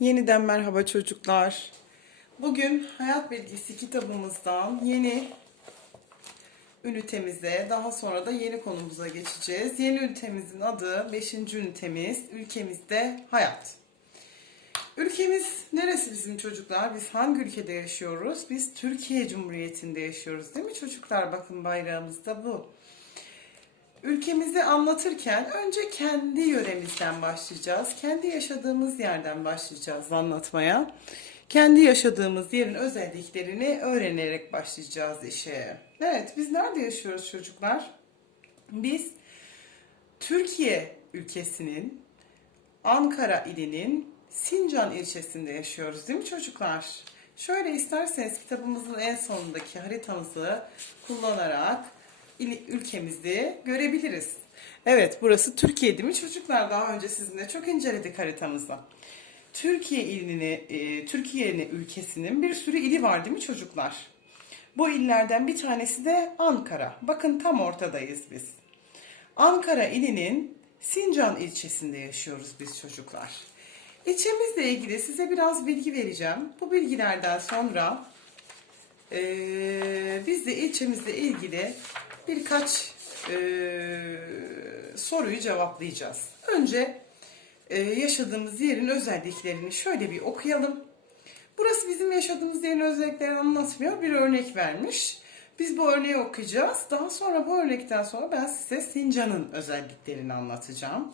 Yeniden merhaba çocuklar. Bugün Hayat Bilgisi kitabımızdan yeni ünitemize, daha sonra da yeni konumuza geçeceğiz. Yeni ünitemizin adı 5. ünitemiz, ülkemizde hayat. Ülkemiz neresi bizim çocuklar? Biz hangi ülkede yaşıyoruz? Biz Türkiye Cumhuriyeti'nde yaşıyoruz değil mi çocuklar? Bakın bayrağımız da bu. Ülkemizi anlatırken önce kendi yöremizden başlayacağız. Kendi yaşadığımız yerden başlayacağız anlatmaya. Kendi yaşadığımız yerin özelliklerini öğrenerek başlayacağız işe. Evet, biz nerede yaşıyoruz çocuklar? Biz Türkiye ülkesinin Ankara ilinin Sincan ilçesinde yaşıyoruz değil mi çocuklar? Şöyle isterseniz kitabımızın en sonundaki haritamızı kullanarak ülkemizi görebiliriz. Evet burası Türkiye değil mi çocuklar? Daha önce sizinle çok inceledik haritamızda. Türkiye ilini, e, Türkiye'nin ülkesinin bir sürü ili var değil mi çocuklar? Bu illerden bir tanesi de Ankara. Bakın tam ortadayız biz. Ankara ilinin Sincan ilçesinde yaşıyoruz biz çocuklar. İlçemizle ilgili size biraz bilgi vereceğim. Bu bilgilerden sonra eee, biz de ilçemizle ilgili birkaç eee, soruyu cevaplayacağız. Önce eee, yaşadığımız yerin özelliklerini şöyle bir okuyalım. Burası bizim yaşadığımız yerin özelliklerini anlatmıyor. Bir örnek vermiş. Biz bu örneği okuyacağız. Daha sonra bu örnekten sonra ben size Sincan'ın özelliklerini anlatacağım.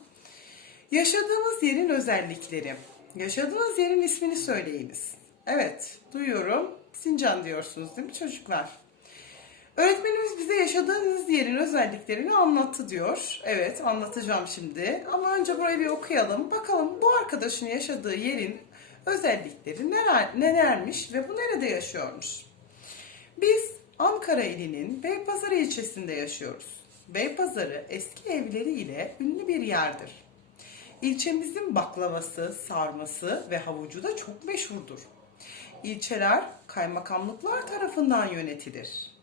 Yaşadığımız yerin özellikleri. Yaşadığınız yerin ismini söyleyiniz. Evet, duyuyorum. Sincan diyorsunuz değil mi çocuklar? Yaşadığınız yerin özelliklerini anlattı diyor. Evet, anlatacağım şimdi. Ama önce burayı bir okuyalım. Bakalım bu arkadaşın yaşadığı yerin özellikleri neler, nelermiş ve bu nerede yaşıyormuş? Biz Ankara ilinin Beypazarı ilçesinde yaşıyoruz. Beypazarı eski evleri ile ünlü bir yerdir. İlçemizin baklavası, sarması ve havucu da çok meşhurdur. İlçeler kaymakamlıklar tarafından yönetilir.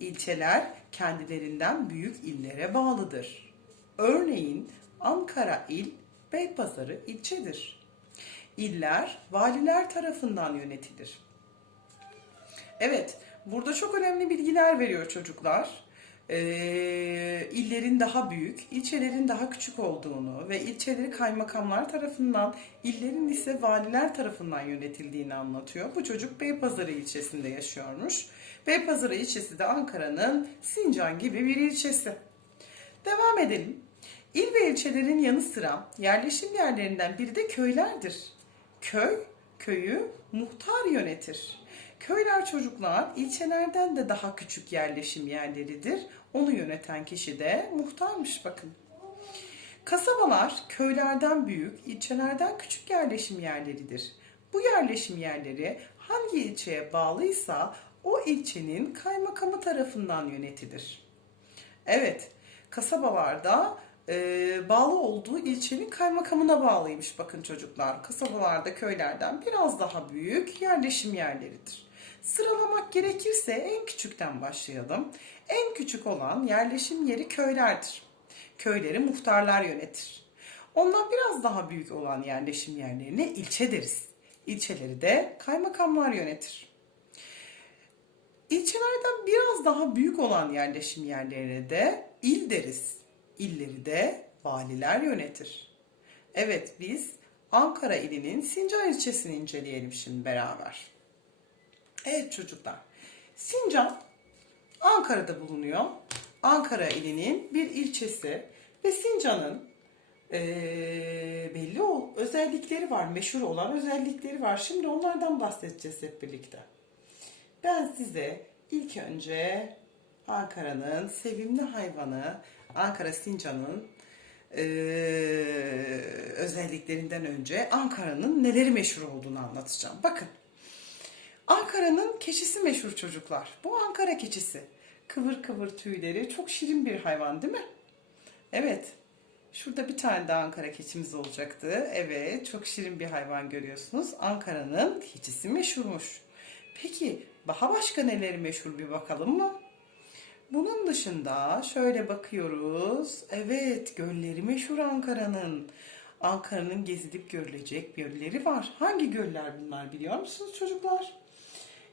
İlçeler kendilerinden büyük illere bağlıdır. Örneğin Ankara il, Beypazarı ilçedir. İller valiler tarafından yönetilir. Evet, burada çok önemli bilgiler veriyor çocuklar. Ee, illerin daha büyük, ilçelerin daha küçük olduğunu ve ilçeleri kaymakamlar tarafından, illerin ise valiler tarafından yönetildiğini anlatıyor. Bu çocuk Beypazarı ilçesinde yaşıyormuş. Beypazarı ilçesi de Ankara'nın Sincan gibi bir ilçesi. Devam edelim. İl ve ilçelerin yanı sıra yerleşim yerlerinden biri de köylerdir. Köy, köyü muhtar yönetir. Köyler çocuklar ilçelerden de daha küçük yerleşim yerleridir. Onu yöneten kişi de muhtarmış bakın. Kasabalar köylerden büyük, ilçelerden küçük yerleşim yerleridir. Bu yerleşim yerleri hangi ilçeye bağlıysa o ilçenin kaymakamı tarafından yönetilir. Evet, kasabalarda e, bağlı olduğu ilçenin kaymakamına bağlıymış bakın çocuklar. Kasabalarda köylerden biraz daha büyük yerleşim yerleridir. Sıralamak gerekirse en küçükten başlayalım. En küçük olan yerleşim yeri köylerdir. Köyleri muhtarlar yönetir. Ondan biraz daha büyük olan yerleşim yerlerine ilçe deriz. İlçeleri de kaymakamlar yönetir. İlçelerden biraz daha büyük olan yerleşim yerlerine de il deriz. İlleri de valiler yönetir. Evet biz Ankara ilinin Sincan ilçesini inceleyelim şimdi beraber. Evet çocuklar. Sincan Ankara'da bulunuyor. Ankara ilinin bir ilçesi ve Sincan'ın eee, belli o özellikleri var, meşhur olan özellikleri var. Şimdi onlardan bahsedeceğiz hep birlikte. Ben size ilk önce Ankara'nın sevimli hayvanı, Ankara Sincan'ın eee, özelliklerinden önce Ankara'nın neleri meşhur olduğunu anlatacağım. Bakın, Ankara'nın keçisi meşhur çocuklar. Bu Ankara keçisi. Kıvır kıvır tüyleri, çok şirin bir hayvan değil mi? Evet. Şurada bir tane daha Ankara keçimiz olacaktı. Evet, çok şirin bir hayvan görüyorsunuz. Ankara'nın keçisi meşhurmuş. Peki, daha başka neleri meşhur bir bakalım mı? Bunun dışında şöyle bakıyoruz. Evet, gölleri meşhur Ankara'nın. Ankara'nın gezilip görülecek gölleri var. Hangi göller bunlar biliyor musunuz çocuklar?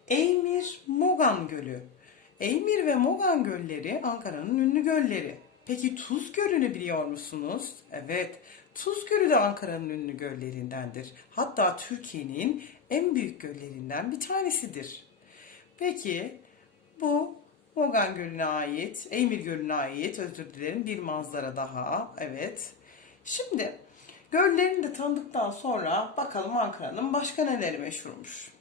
Eymir, Mogan Gölü. Eymir ve Mogan gölleri Ankara'nın ünlü gölleri. Peki Tuz Gölü'nü biliyor musunuz? Evet, Tuz Gölü de Ankara'nın ünlü göllerindendir. Hatta Türkiye'nin en büyük göllerinden bir tanesidir. Peki bu Mogan Gölü'ne ait, Eymir Gölü'ne ait özür dilerim bir manzara daha. Evet. Şimdi göllerini de tanıdıktan sonra bakalım Ankara'nın başka neleri meşhurmuş.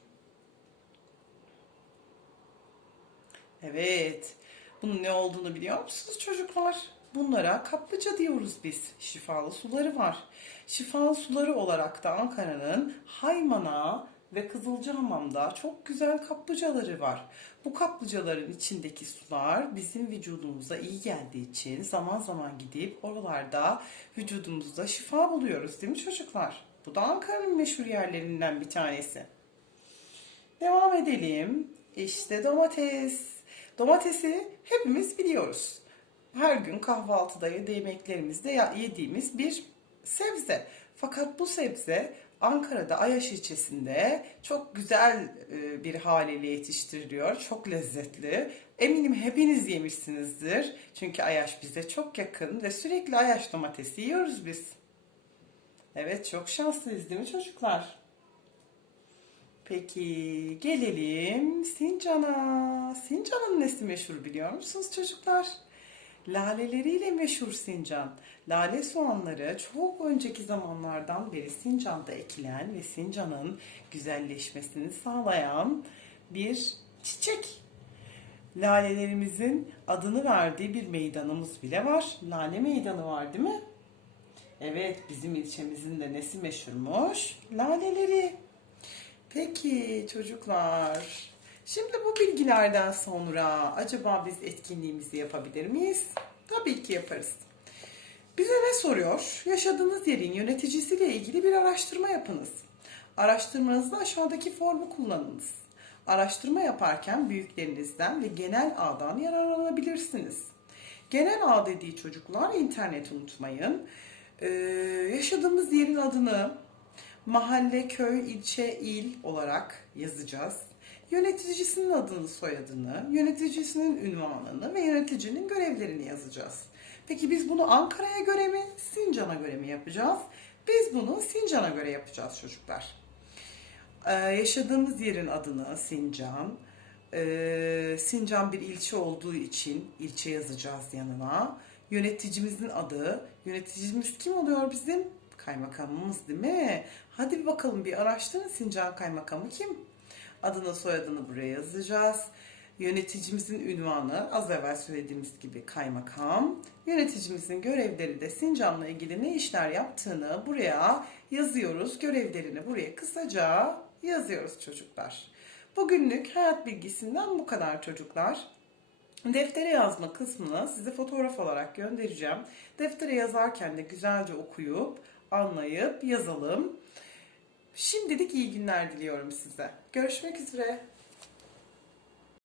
Evet. Bunun ne olduğunu biliyor musunuz çocuklar? Bunlara kaplıca diyoruz biz. Şifalı suları var. Şifalı suları olarak da Ankara'nın Haymana ve Kızılcahamam'da çok güzel kaplıcaları var. Bu kaplıcaların içindeki sular bizim vücudumuza iyi geldiği için zaman zaman gidip oralarda vücudumuzda şifa buluyoruz değil mi çocuklar? Bu da Ankara'nın meşhur yerlerinden bir tanesi. Devam edelim. İşte domates. Domatesi hepimiz biliyoruz. Her gün kahvaltıda ya da yemeklerimizde yediğimiz bir sebze. Fakat bu sebze Ankara'da Ayaş ilçesinde çok güzel e, bir haliyle yetiştiriliyor. Çok lezzetli. Eminim hepiniz yemişsinizdir. Çünkü Ayaş bize çok yakın ve sürekli Ayaş domatesi yiyoruz biz. Evet çok şanslıyız değil mi çocuklar? Peki gelelim Sincan'a. Sincan'ın nesi meşhur biliyor musunuz çocuklar? Laleleriyle meşhur Sincan. Lale soğanları çok önceki zamanlardan beri Sincan'da ekilen ve Sincan'ın güzelleşmesini sağlayan bir çiçek. Lalelerimizin adını verdiği bir meydanımız bile var. Lale meydanı var değil mi? Evet bizim ilçemizin de nesi meşhurmuş? Laleleri. Peki çocuklar, şimdi bu bilgilerden sonra acaba biz etkinliğimizi yapabilir miyiz? Tabii ki yaparız. Bize ne soruyor? Yaşadığınız yerin yöneticisiyle ilgili bir araştırma yapınız. Araştırmanızda aşağıdaki formu kullanınız. Araştırma yaparken büyüklerinizden ve genel ağdan yararlanabilirsiniz. Genel ağ dediği çocuklar internet unutmayın. Ee, yaşadığımız yerin adını, mahalle, köy, ilçe, il olarak yazacağız. Yöneticisinin adını, soyadını, yöneticisinin ünvanını ve yöneticinin görevlerini yazacağız. Peki biz bunu Ankara'ya göre mi, Sincan'a göre mi yapacağız? Biz bunu Sincan'a göre yapacağız çocuklar. Ee, yaşadığımız yerin adını Sincan, ee, Sincan bir ilçe olduğu için ilçe yazacağız yanına. Yöneticimizin adı, yöneticimiz kim oluyor bizim? Kaymakamımız değil mi? Hadi bir bakalım bir araştırın Sincan Kaymakamı kim? Adını soyadını buraya yazacağız. Yöneticimizin ünvanı az evvel söylediğimiz gibi kaymakam. Yöneticimizin görevleri de Sincan'la ilgili ne işler yaptığını buraya yazıyoruz. Görevlerini buraya kısaca yazıyoruz çocuklar. Bugünlük hayat bilgisinden bu kadar çocuklar. Deftere yazma kısmını size fotoğraf olarak göndereceğim. Deftere yazarken de güzelce okuyup, anlayıp yazalım. Şimdilik iyi günler diliyorum size. Görüşmek üzere.